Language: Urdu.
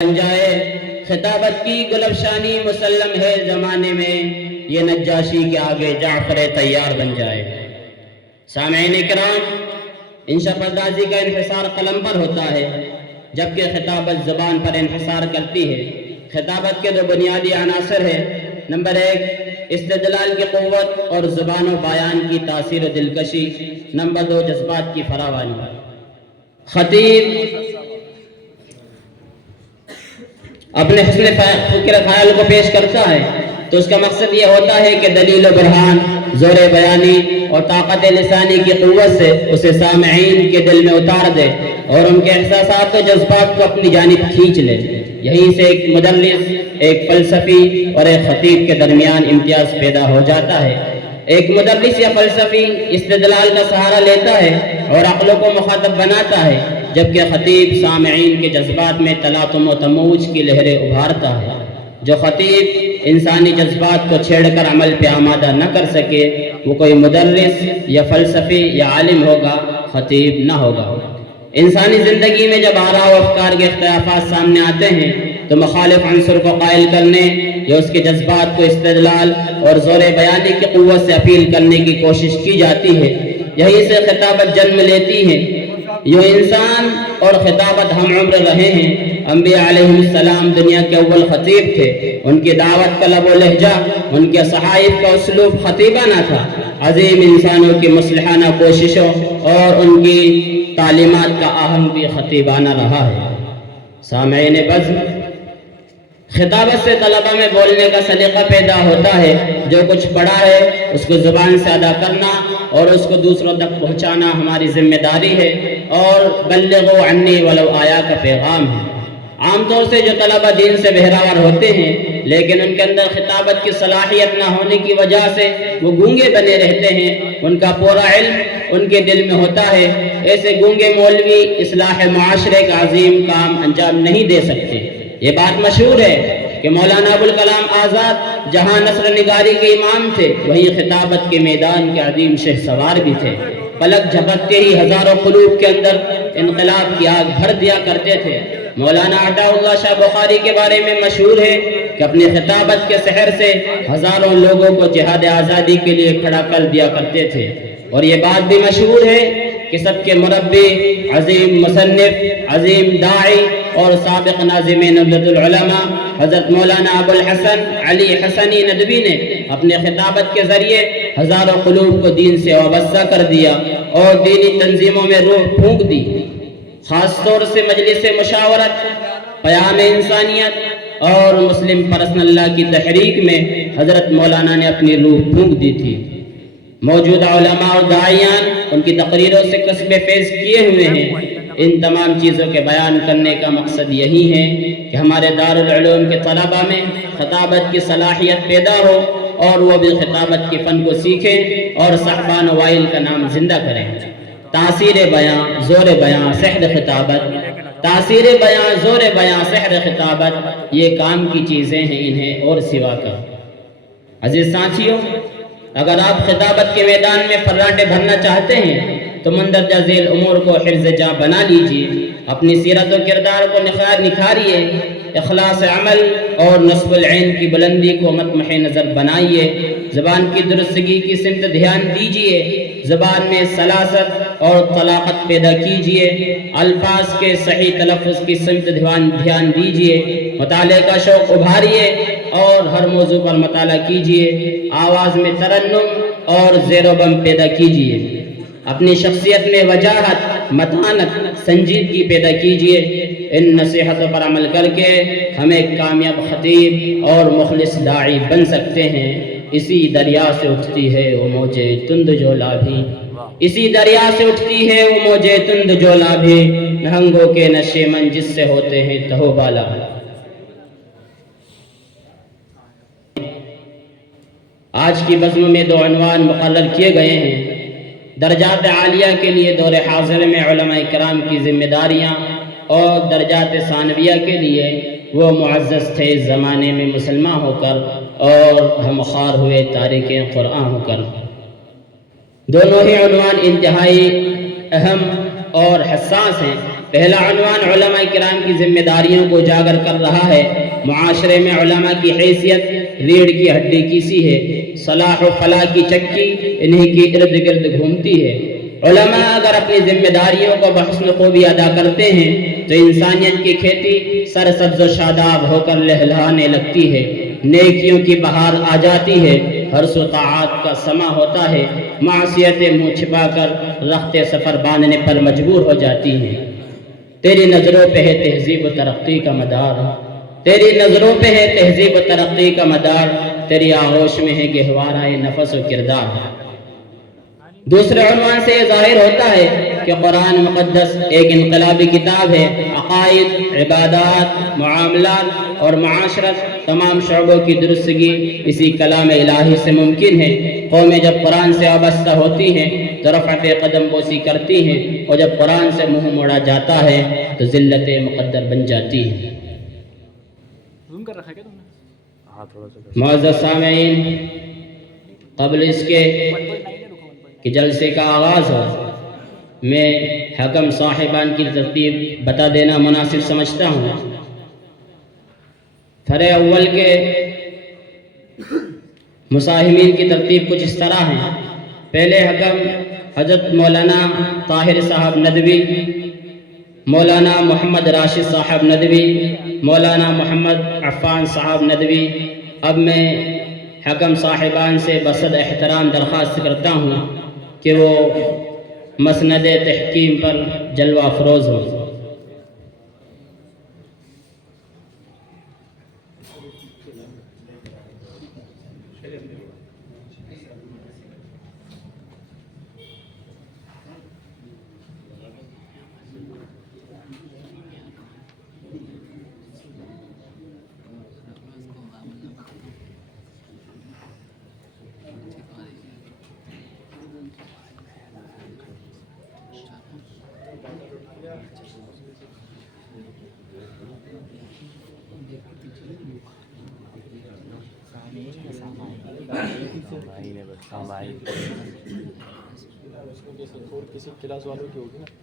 بن جائے، خطابت کی گلفشانی مسلم ہے زمانے میں، یہ نجاشی کے آگے جعفر تیار بن جائے۔ سامعین کرام، انشا پردازی کا انحصار قلم پر ہوتا ہے، جبکہ خطابت زبان پر انحصار کرتی ہے۔ خطابت کے دو بنیادی عناصر ہیں، نمبر 1 استدلال کی قوت اور زبان و بیان کی تاثیر و دلکشی، نمبر 2 جذبات کی فراوانی۔ خطیب اپنے حسن فکر خیال کو پیش کرتا ہے تو اس کا مقصد یہ ہوتا ہے کہ دلیل و برہان، زور بیانی اور طاقت لسانی کی قوت سے اسے سامعین کے دل میں اتار دے اور ان کے احساسات و جذبات کو اپنی جانب کھینچ لے۔ یہیں سے ایک مدرس، ایک فلسفی اور ایک خطیب کے درمیان امتیاز پیدا ہو جاتا ہے۔ ایک مدرس یا فلسفی استدلال کا سہارا لیتا ہے اور عقلوں کو مخاطب بناتا ہے، جبکہ خطیب سامعین کے جذبات میں تلاطم و تموج کی لہریں ابھارتا ہے۔ جو خطیب انسانی جذبات کو چھیڑ کر عمل پہ آمادہ نہ کر سکے، وہ کوئی مدرس یا فلسفی یا عالم ہوگا، خطیب نہ ہوگا۔ انسانی زندگی میں جب آراء و افکار کے اختلافات سامنے آتے ہیں تو مخالف عنصر کو قائل کرنے یا اس کے جذبات کو استدلال اور زور بیانی کی قوت سے اپیل کرنے کی کوشش کی جاتی ہے۔ یہیں سے خطابت جنم لیتی ہے۔ یہ انسان اور خطابت ہم عمر رہے ہیں۔ انبیاء علیہ السلام دنیا کے اول خطیب تھے۔ ان کی دعوت کا لب و لہجہ، ان کے صحائف کا اسلوب خطیبانہ تھا۔ عظیم انسانوں کی مصلحانہ کوششوں اور ان کی تعلیمات کا آہنگ بھی خطیبانہ رہا ہے۔ سامعین بزم، خطابت سے طلبہ میں بولنے کا سلیقہ پیدا ہوتا ہے۔ جو کچھ پڑھا ہے اس کو زبان سے ادا کرنا اور اس کو دوسروں تک پہنچانا ہماری ذمہ داری ہے، اور بلغوا عنی ولو آیا کا پیغام ہے۔ عام طور سے جو طلبہ دین سے بہراور ہوتے ہیں لیکن ان کے اندر خطابت کی صلاحیت نہ ہونے کی وجہ سے وہ گونگے بنے رہتے ہیں، ان کا پورا علم ان کے دل میں ہوتا ہے، ایسے گونگے مولوی اصلاح معاشرے کا عظیم کام انجام نہیں دے سکتے۔ یہ بات مشہور ہے کہ مولانا ابوالکلام آزاد جہاں نثر نگاری کے امام تھے، وہیں خطابت کے میدان کے عظیم شہسوار بھی تھے۔ پلک جھپکتے ہی ہزاروں قلوب کے اندر انقلاب کی آگ بھر دیا کرتے تھے۔ مولانا عطا اللہ شاہ بخاری کے بارے میں مشہور ہے کہ اپنی خطابت کے سحر سے ہزاروں لوگوں کو جہاد آزادی کے لیے کھڑا کر دیا کرتے تھے۔ اور یہ بات بھی مشہور ہے کہ سب کے مربی، عظیم مصنف، عظیم داعی اور سابق ناظم نبلۃ العلماء حضرت مولانا ابوالحسن علی حسنی ندوی نے اپنے خطابت کے ذریعے ہزاروں قلوب کو دین سے وابستہ کر دیا اور دینی تنظیموں میں روح پھونک دی۔ خاص طور سے مجلس مشاورت، پیام انسانیت اور مسلم پرسن اللہ کی تحریک میں حضرت مولانا نے اپنی روح پھونک دی تھی۔ موجودہ علماء اور داعیان ان کی تقریروں سے قصبے فیض کیے ہوئے ہیں۔ ان تمام چیزوں کے بیان کرنے کا مقصد یہی ہے کہ ہمارے دارالعلوم کے طلباء میں خطابت کی صلاحیت پیدا ہو اور وہ بھی خطابت کے فن کو سیکھیں اور صحبان و وائل کا نام زندہ کریں۔ تاثیر بیاں، زور بیاں، سحر خطابت، تاثیر بیاں، زور بیاں، سحر خطابت، یہ کام کی چیزیں ہیں، انہیں اور سوا کا۔ عزیز ساتھیوں، اگر آپ خطابت کے میدان میں پراٹے بھرنا چاہتے ہیں تو مندرجہ ذیل امور کو حفظ جاں بنا لیجیے۔ اپنی سیرت و کردار کو نکھاریے، اخلاص عمل اور نصب العین کی بلندی کو مطمح نظر بنائیے۔ زبان کی درستگی کی سمت دھیان دیجیے، زبان میں سلاست اور طلاقت پیدا کیجیے، الفاظ کے صحیح تلفظ کی سمت دھیان دیجیے، مطالعے کا شوق ابھاریے اور ہر موضوع پر مطالعہ کیجیے، آواز میں ترنم اور زیر و بم پیدا کیجیے، اپنی شخصیت میں وجاہت، متانت، سنجیدگی پیدا کیجیے۔ ان نصیحتوں پر عمل کر کے ہم ایک کامیاب خطیب اور مخلص داعی بن سکتے ہیں۔ اسی دریا سے اٹھتی ہے وہ موجے تند جولا بھی، اسی دریا سے اٹھتی ہے وہ موجے تند جولا بھی، نہنگوں کے نشے من جس سے ہوتے ہیں تہو بالا۔ آج کی بزم میں 2 عنوان مقرر کیے گئے ہیں۔ درجات عالیہ کے لیے دور حاضر میں علماء کرام کی ذمہ داریاں، اور درجات ثانویہ کے لیے وہ معزز تھے زمانے میں مسلمان ہو کر اور ہم خوار ہوئے تارک قرآن ہو کر۔ دونوں ہی عنوان انتہائی اہم اور حساس ہیں، پہلا عنوان علماء کرام کی ذمہ داریوں کو اجاگر کر رہا ہے۔ معاشرے میں علماء کی حیثیت ریڑھ کی ہڈی کی سی ہے، صلاح و فلاح کی چکی انہی کے ارد گرد گھومتی ہے۔ علماء اگر اپنی ذمہ داریوں کو بحسن خوبی ادا کرتے ہیں تو انسانیت کی کھیتی سرسبز و شاداب ہو کر لہلہانے لگتی ہے، نیکیوں کی بہار آ جاتی ہے، ہر سو طاعات کا سما ہوتا ہے، معصیتیں منہ چھپا کر رخت سفر باندھنے پر مجبور ہو جاتی ہیں۔ تیری نظروں پہ ہے تہذیب و ترقی کا مدار، تیری نظروں پہ ہے تہذیب و ترقی کا مدار، تیری آغوش میں ہے گہوارہ نفس و کردار۔ دوسرے عنوان سے یہ ظاہر ہوتا ہے کہ قرآن مقدس ایک انقلابی کتاب ہے۔ عقائد، عبادات، معاملات اور معاشرت تمام شعبوں کی درستگی اسی کلام الہی سے ممکن ہے۔ قومیں جب قرآن سے وابستہ ہوتی ہیں تو رفعت قدم بوسی کرتی ہیں، اور جب قرآن سے منہ موڑا جاتا ہے تو ذلت مقدر بن جاتی ہے۔ معزز سامعین، قبل اس کے کہ جلسے کا آغاز ہو، میں حکم صاحبان کی ترتیب بتا دینا مناسب سمجھتا ہوں۔ فرع اول کے مساہمین کی ترتیب کچھ اس طرح ہے۔ پہلے حکم حضرت مولانا طاہر صاحب ندوی، مولانا محمد راشد صاحب ندوی، مولانا محمد عفان صاحب ندوی۔ اب میں حکم صاحبان سے بصد احترام درخواست کرتا ہوں کہ وہ مسند تحکیم پر جلوہ افروز ہوں۔ کسی کلاس والوں کی ہوگی نا